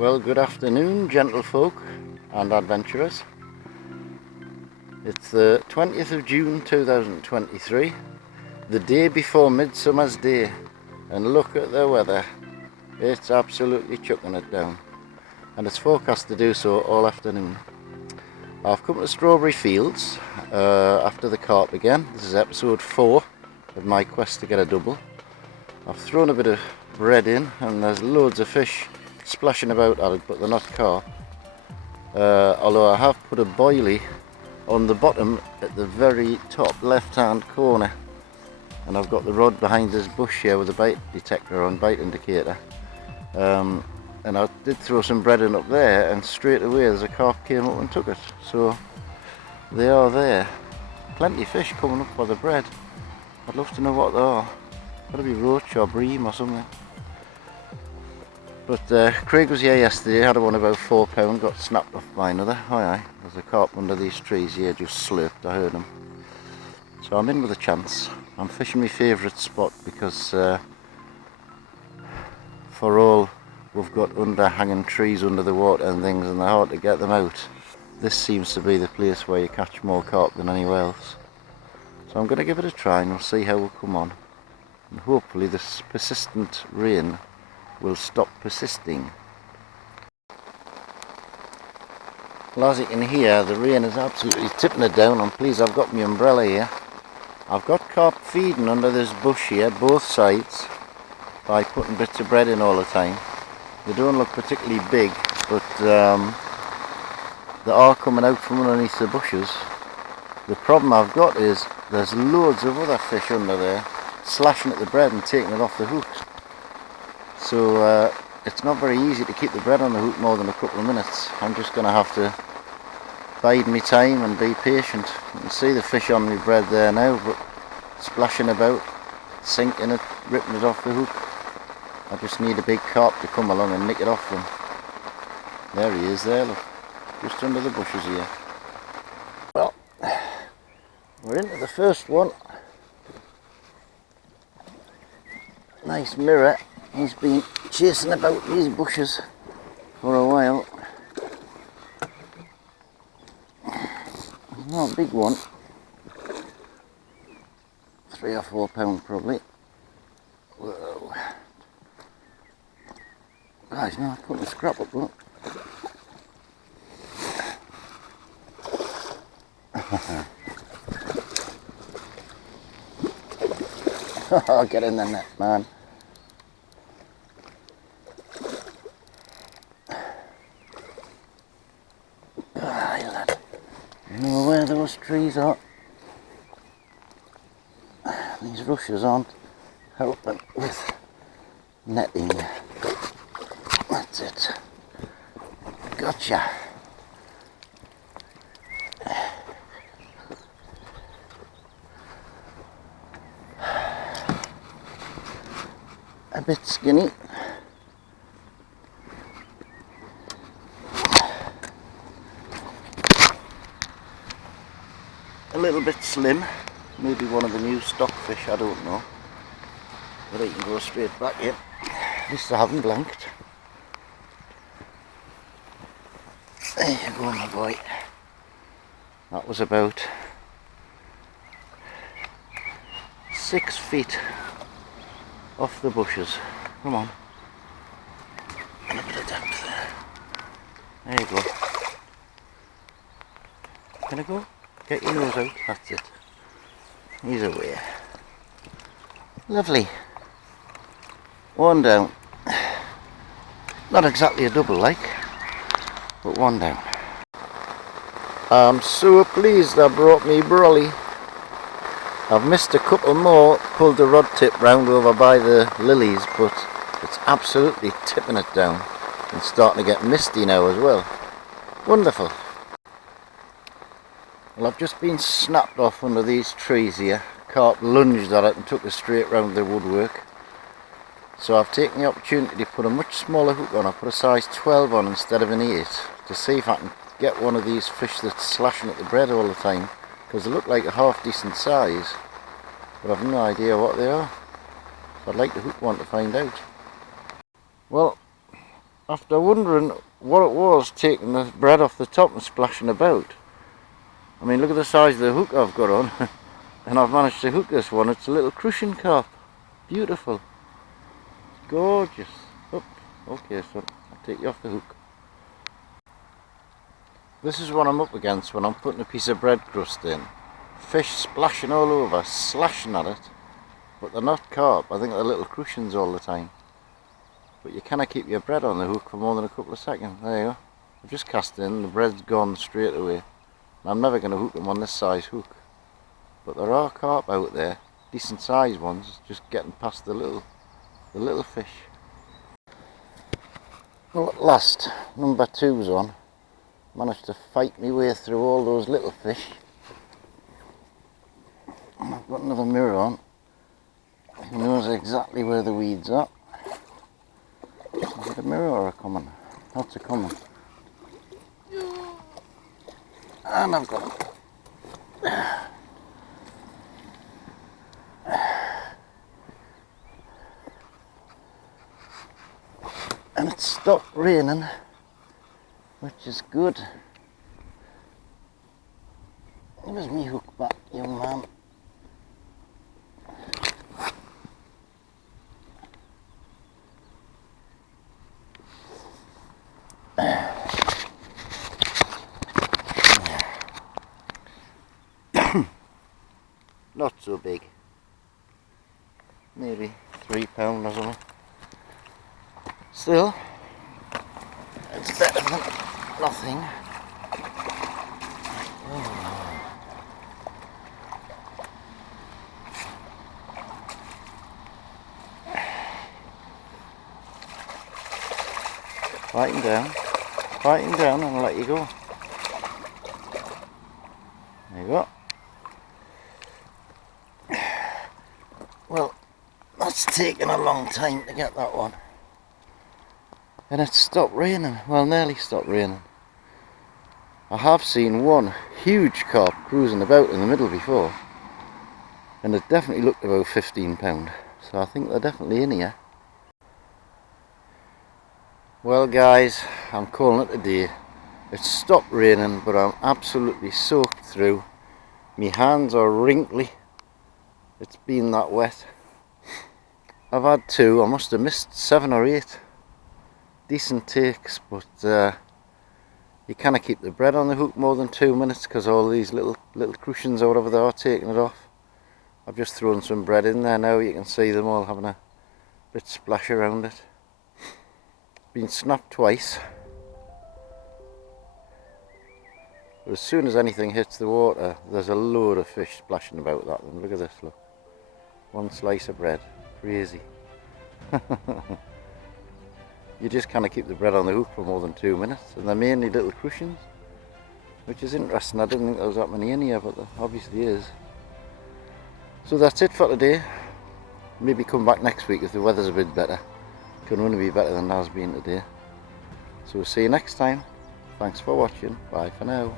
Well, good afternoon, gentlefolk and adventurers. It's the 20th of June 2023, the day before Midsummer's Day, and look at the weather. It's absolutely chucking it down, and it's forecast to do so all afternoon. I've come to Strawberry Fields after the carp again. This is episode 4 of my quest to get a double. I've thrown a bit of bread in and there's loads of fish splashing about at it, but they're not carp. Although I have put a boilie on the bottom at the very top left hand corner, and I've got the rod behind this bush here with a bite detector on, bite indicator, and I did throw some bread in up there, and straight away there's a carp came up and took it. So they are there. Plenty of fish coming up for the bread. I'd love to know what they are. Gotta be roach or bream or something. But Craig was here yesterday, had one about £4, got snapped off by another. Aye, there's a carp under these trees here, just slurped, I heard him. So I'm in with a chance. I'm fishing my favourite spot because for all we've got underhanging trees under the water and things, and they're hard to get them out, this seems to be the place where you catch more carp than anywhere else. So I'm going to give it a try and we'll see how we'll come on. And hopefully this persistent rain will stop persisting. Well, as you can hear, the rain is absolutely tipping it down. I'm pleased I've got my umbrella here. I've got carp feeding under this bush here, both sides, by putting bits of bread in all the time. They don't look particularly big, but they are coming out from underneath the bushes. The problem I've got is there's loads of other fish under there slashing at the bread and taking it off the hook. So it's not very easy to keep the bread on the hook more than a couple of minutes. I'm just going to have to bide my time and be patient. You can see the fish on my bread there now, but splashing about, sinking it, ripping it off the hook. I just need a big carp to come along and nick it off them. There he is there, look, just under the bushes here. Well, we're into the first one. Nice mirror. He's been chasing about these bushes for a while. Not a big one. £3 or £4 probably. Whoa. Guys, no, I put the scrap up, look. Oh, get in the net, man. You know where those trees are? These rushes aren't helping with netting. That's it. Gotcha. A bit skinny. A little bit slim. Maybe one of the new stockfish, I don't know. But I can go straight back in. At least I haven't blanked. There you go, my boy. That was about 6 feet off the bushes. Come on. And a bit of depth there. There you go. Can I go? Get your nose out. That's it. He's away. Lovely. One down. Not exactly a double like, but one down. I'm so pleased I brought me brolly. I've missed a couple more, pulled the rod tip round over by the lilies, but it's absolutely tipping it down and starting to get misty now as well. Wonderful. Well, I've just been snapped off under these trees here. Carp lunged at it and took it straight round the woodwork. So I've taken the opportunity to put a much smaller hook on. I put a size 12 on instead of an 8 to see if I can get one of these fish that's slashing at the bread all the time, because they look like a half decent size, but I've no idea what they are. So I'd like to hook one to find out. Well, after wondering what it was taking the bread off the top and splashing about. I mean, look at the size of the hook I've got on. And I've managed to hook this one. It's a little crucian carp. Beautiful. Gorgeous. Oh, okay, son, I'll take you off the hook. This is what I'm up against when I'm putting a piece of bread crust in. Fish splashing all over, slashing at it. But they're not carp. I think they're little crucians all the time. But you cannot keep your bread on the hook for more than a couple of seconds. There you go. I've just cast in, the bread's gone straight away. I'm never going to hook them on this size hook. But there are carp out there, decent sized ones, just getting past the little fish. Well, at last, number 2's on. Managed to fight my way through all those little fish. And I've got another mirror on. He knows exactly where the weeds are. Is it a mirror or a common? That's a common. And I've got him. And it stopped raining, which is good. Where's me hook back, young man? Not so big. Maybe £3 or something. Still, it's better than nothing. Fighting down and I'll let you go. There you go. Well, that's taken a long time to get that one. And it stopped raining, well, nearly stopped raining. I have seen one huge carp cruising about in the middle before, and it definitely looked about £15, so I think they're definitely in here. Well guys, I'm calling it a day. It stopped raining, but I'm absolutely soaked through. My hands are wrinkly, it's been that wet. I've had 2, I must have missed 7 or 8. Decent takes, but you cannot keep the bread on the hook more than 2 minutes because all these little crucians or whatever they are taking it off. I've just thrown some bread in there now, you can see them all having a bit splash around it. Been snapped twice. But as soon as anything hits the water, there's a load of fish splashing about that one. Look at this, look. One slice of bread, crazy. You just kind of keep the bread on the hook for more than 2 minutes, and they're mainly little crucians, which is interesting. I didn't think there was that many in here, but there obviously is. So that's it for today. Maybe come back next week if the weather's a bit better. It can only be better than it has been today. So we'll see you next time. Thanks for watching. Bye for now.